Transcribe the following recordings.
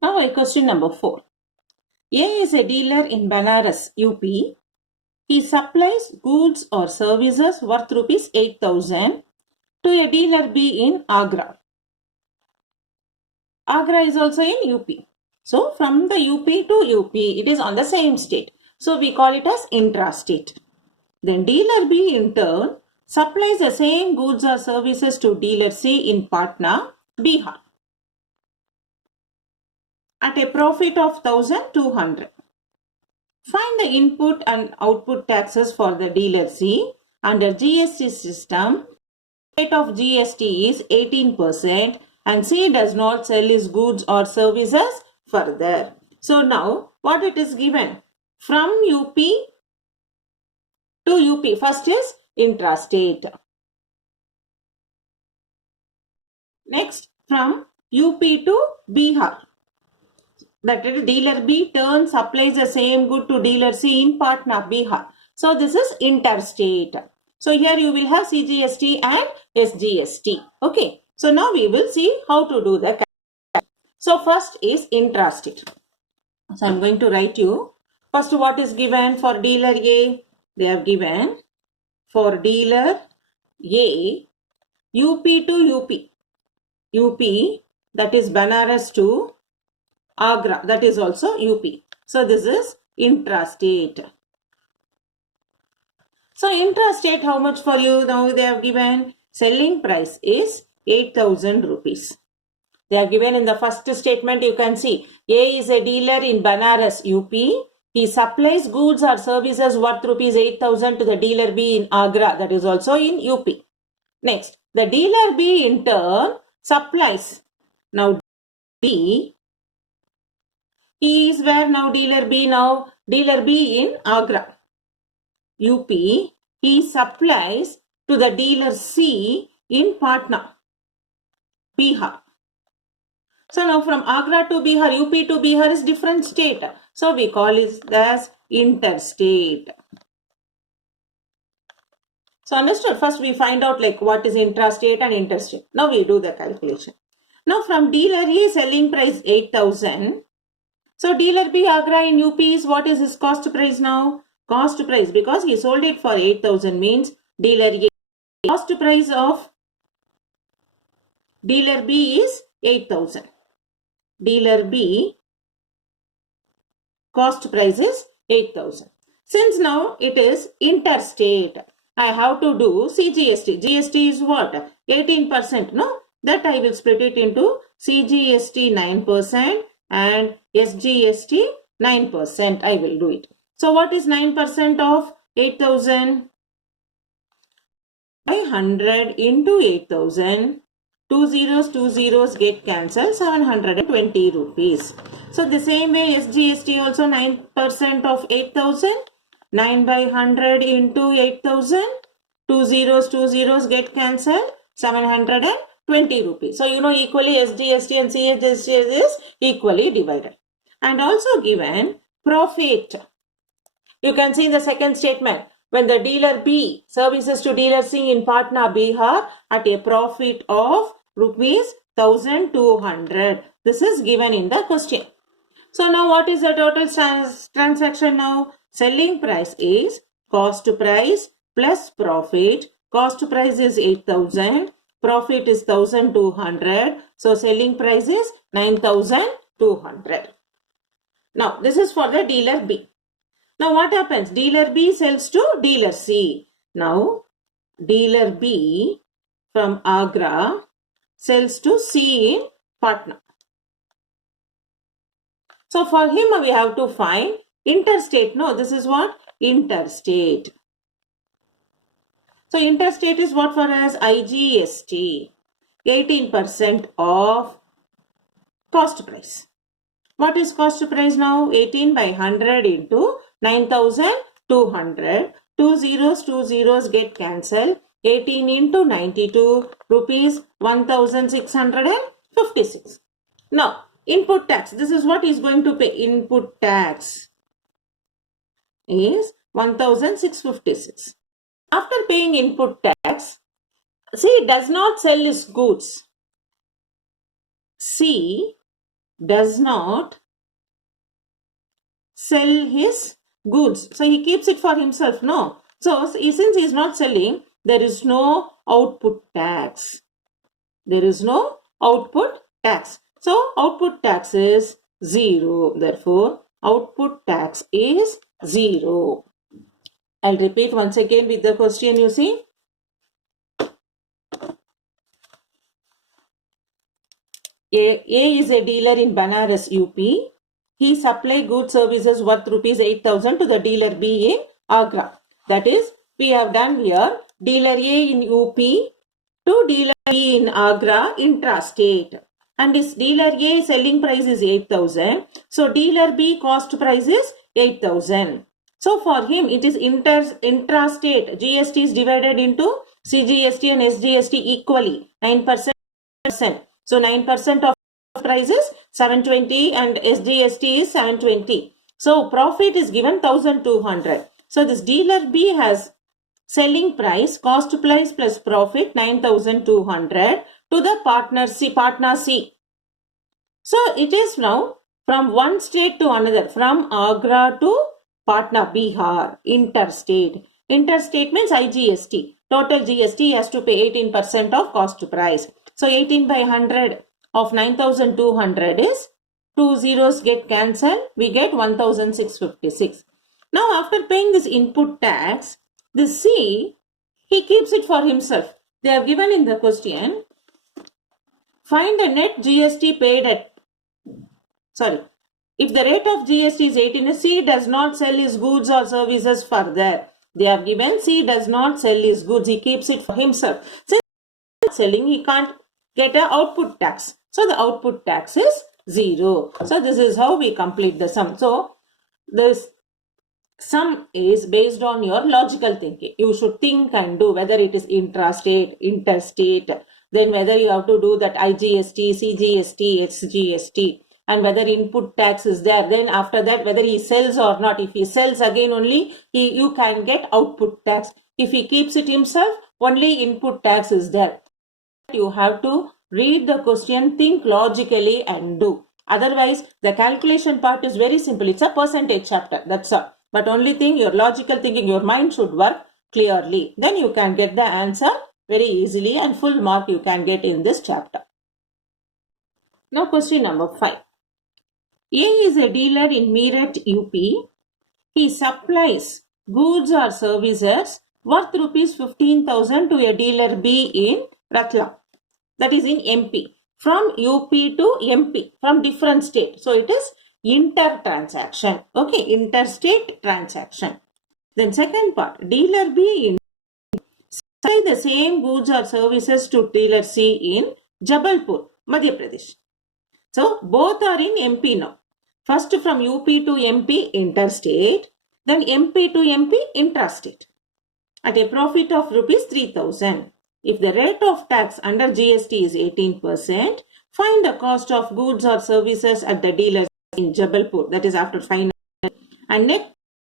Now question number 4. A is a dealer in Banaras, UP. He supplies goods or services worth rupees 8,000 to a dealer B in Agra. Agra is also in UP. So from the UP to UP, it is on the same state. So we call it as intrastate. Then dealer B in turn supplies the same goods or services to dealer C in Patna, Bihar, at a profit of 1,200. Find the input and output taxes for the dealer C. Under GST system, rate of GST is 18% and C does not sell his goods or services further. So now what it is given? From UP to UP. First is intrastate. Next, from UP to Bihar. That dealer B turns supplies the same good to dealer C in Patna, Bihar. So this is interstate. So here you will have CGST and SGST. Okay. So now we will see how to do the calculation. So first is intrastate. So I am going to write you. First, what is given for dealer A? They have given for dealer A, UP to UP. UP, that is Banaras to Agra, that is also UP. So this is intrastate. So intrastate, how much for you? Now they have given selling price is 8,000 rupees. They are given in the first statement. You can see A is a dealer in Banaras, UP. He supplies goods or services worth rupees 8,000 to the dealer B in Agra, that is also in UP. Next, the dealer B in turn supplies. Now B, he is where now dealer B? Now dealer B in Agra, UP. He supplies to the dealer C in Patna, Bihar. So now from Agra to Bihar, UP to Bihar is different state. So we call it as interstate. So understood? First we find out like what is intrastate and interstate. Now we do the calculation. Now from dealer A selling price 8,000. So dealer B Agra in UP is what is his cost price now? Cost price, because he sold it for 8,000 means dealer A. Cost price of dealer B is 8,000. Dealer B cost price is 8,000. Since now it is interstate, I have to do CGST. GST is what? 18%, no? That I will split it into CGST 9% and SGST 9%. I will do it. So what is 9% of 8,000? By 100 into 8,000. Two zeros get cancelled, 720 rupees. So the same way SGST also 9% of 8,000. 9 by 100 into 8,000. Two zeros get cancelled, 720 rupees. So you know equally SGST and CGST is equally divided. And also given profit. You can see in the second statement, when the dealer B services to dealer C in Patna, Bihar at a profit of rupees 1,200. This is given in the question. So now what is the total transaction now? Selling price is cost price plus profit. Cost price is 8,000. Profit is 1,200. So selling price is 9,200. Now this is for the dealer B. Now what happens? Dealer B sells to dealer C. Now dealer B from Agra sells to C in Patna. So for him we have to find interstate. No, this is what? Interstate. So interstate is what for us? IGST. 18% of cost price. What is cost price now? 18 by 100 into 9,200. Two zeros get cancelled. 18 into 92 rupees 1,656. Now input tax. This is what he is going to pay. Input tax is 1,656. After paying input tax, C does not sell his goods. C does not sell his goods. So he keeps it for himself, no? So since he is not selling, there is no output tax. There is no output tax. So output tax is 0. Therefore, output tax is 0. I'll repeat once again with the question you see. A is a dealer in Banaras, UP. He supply goods services worth rupees 8,000 to the dealer B in Agra. That is, we have done here dealer A in UP to dealer B in Agra intrastate. And this dealer A selling price is 8,000. So dealer B cost price is 8,000. So for him it is intrastate. GST is divided into CGST and SGST equally 9%. So 9% of price is 720 and SGST is 720. So profit is given 1,200. So this dealer B has selling price, cost price plus profit 9,200 to the partner C. So it is now from one state to another, from Agra to Patna, Bihar, interstate. Interstate means IGST. Total GST has to pay 18% of cost price. So 18 by 100 of 9,200 is 2 zeros get cancelled. We get 1,656. Now after paying this input tax, this C, he keeps it for himself. They have given in the question, find the net GST paid at, if the rate of GST is 18, C does not sell his goods or services further. They have given C does not sell his goods. He keeps it for himself. Since he is not selling, he can't get an output tax. So the output tax is 0. So this is how we complete the sum. So this sum is based on your logical thinking. You should think and do whether it is intrastate, interstate, then whether you have to do that IGST, CGST, SGST, and whether input tax is there. Then after that, whether he sells or not. If he sells again only, you can get output tax. If he keeps it himself, only input tax is there. You have to read the question, think logically and do. Otherwise, the calculation part is very simple. It's a percentage chapter. That's all. But only thing, your logical thinking, your mind should work clearly. Then you can get the answer very easily and full mark you can get in this chapter. Now question number 5. A is a dealer in Meerut, UP. He supplies goods or services worth rupees 15,000 to a dealer B in Ratlam. That is in MP. From UP to MP, from different state. So it is inter-transaction. Okay, interstate transaction. Then second part, dealer B in supply the same goods or services to dealer C in Jabalpur, Madhya Pradesh. So both are in MP now. First from UP to MP interstate, then MP to MP intrastate at a profit of rupees 3,000. If the rate of tax under GST is 18%, find the cost of goods or services at the dealer in Jabalpur, that is after final, and net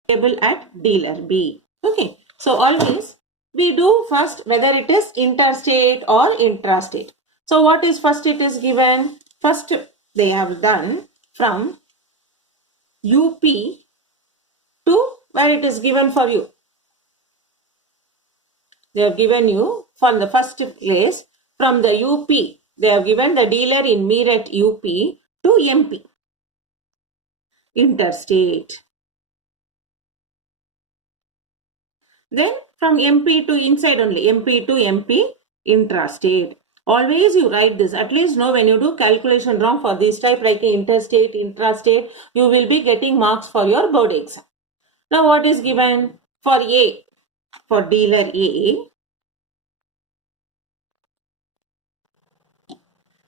payable at dealer B. Okay, so always we do first whether it is interstate or intrastate. So what is first it is given? First they have done from UP to where it is given for you. They have given you for the first place from the UP. They have given the dealer in Meerut, UP to MP. Interstate. Then from MP to inside only. MP to MP intrastate. Always you write this. At least know when you do calculation wrong for this type like interstate, intrastate, you will be getting marks for your board exam. Now what is given for A? For dealer A,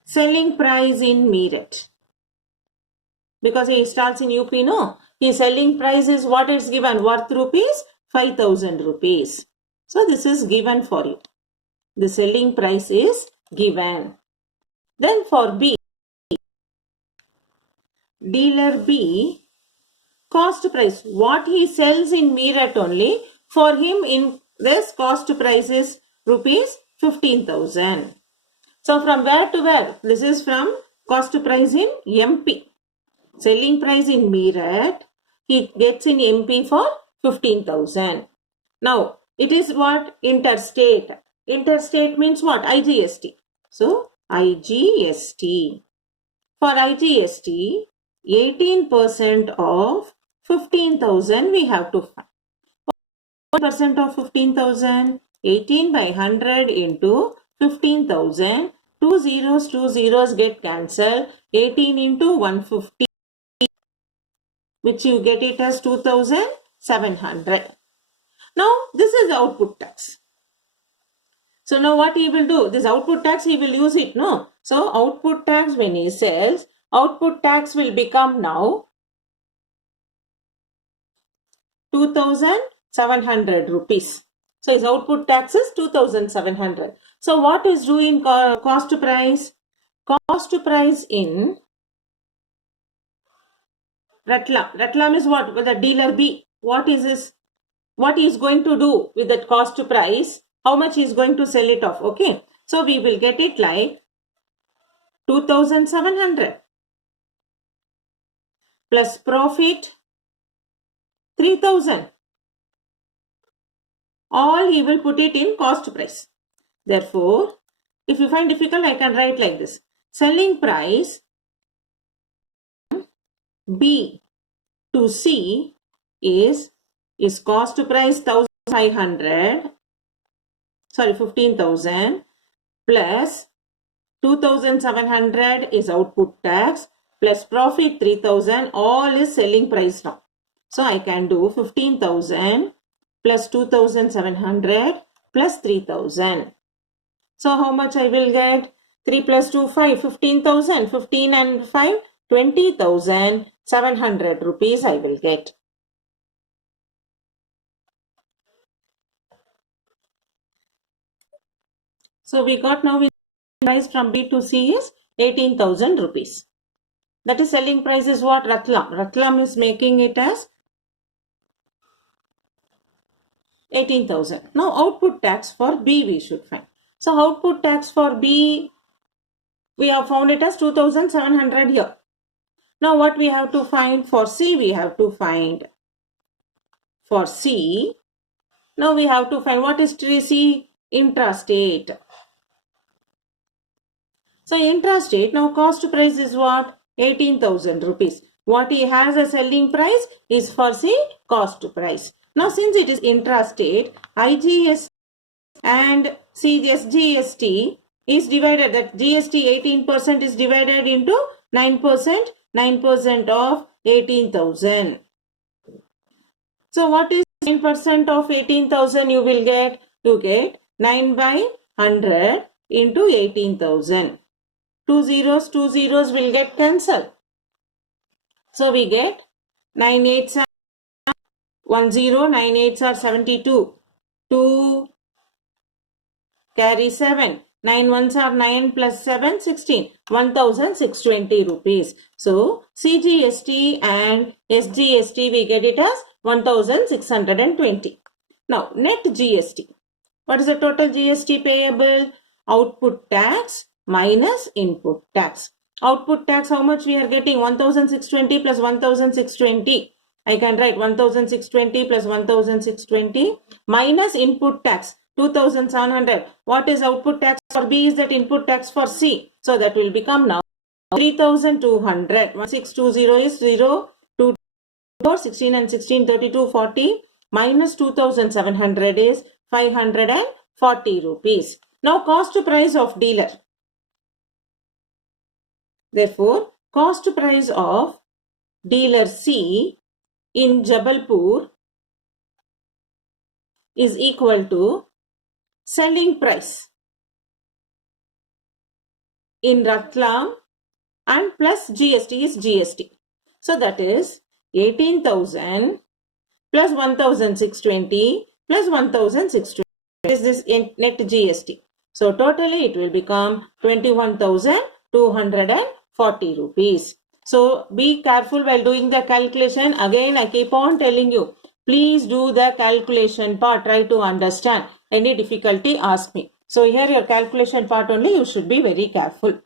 selling price in Meerut. Because he starts in UP, no? His selling price is what is given? Worth rupees 5,000 rupees. So this is given for you. The selling price is given. Then for B, dealer B, cost price. What he sells in Meerut only, for him in this cost price is rupees 15,000. So from where to where? This is from cost price in MP. Selling price in Meerut, he gets in MP for 15,000. Now, it is what? Interstate. Interstate means what? IGST. So, IGST. For IGST, 18% of 15,000 we have to find. 1% of 15,000, 18 by 100 into 15,000. Two zeros get cancelled. 18 into 150, which you get it as 2,700. Now, this is output tax. So, now what he will do? This output tax, he will use it, no? So, output tax, when he sells, output tax will become now 2,700 rupees. So, his output tax is 2,700. So, what is due in cost price? Cost price in Ratlam. Ratlam is what? With the dealer B. What is this? What he is going to do with that cost price? How much he is going to sell it off? Okay. So, we will get it like 2,700 plus profit 3,000. All he will put it in cost price. Therefore, if you find difficult, I can write like this. Selling price B to C is cost price 1,500, 15,000 plus 2,700 is output tax plus profit 3,000, all is selling price now. So, I can do 15,000 plus 2,700 plus 3,000. So, how much I will get? 3 plus 2, 5, 15,000. 15 and 5, 20,700 rupees I will get. So, we got now price from B to C is 18,000 rupees. That is selling price is what? Ratlam. Ratlam is making it as 18,000. Now, output tax for B we should find. So, output tax for B, we have found it as 2,700 here. Now, what we have to find for C? We have to find for C. Now, we have to find what is C? Intrastate. So, intrastate, now cost price is what? 18,000 rupees. What he has as selling price is for C cost price. Now, since it is intrastate, IGST and SGST is divided, that GST 18% is divided into 9%, 9% of 18,000. So, what is 9% of 18,000 you will get? You get 9 by 100 into 18,000. Two zeros will get cancelled. So, we get 9 8s are 10, 9 8s are 72. 2 carry 7. 9 1s are 9 plus 7, 16. 1,620 rupees. So, CGST and SGST we get it as 1,620. Now, net GST. What is the total GST payable? Output tax minus input tax. Output tax, how much we are getting? 1,620 plus 1,620. I can write 1,620 plus 1,620 minus input tax 2,700. What is output tax for B? Is that input tax for C? So that will become now 3,200. 1,620 is 0, 2, 4, 16 and 16, 32, 40 minus 2,700 is 540 rupees. Now cost price of dealer. Therefore, cost price of dealer C in Jabalpur is equal to selling price in Ratlam and plus GST is GST. So that is 18,000 plus 1,620 plus 1,620 is this net GST. So totally it will become 21,240 rupees. So be careful while doing the calculation. Again, I keep on telling you, please do the calculation part. Try to understand. Any difficulty, ask me. So here your calculation part only, you should be very careful.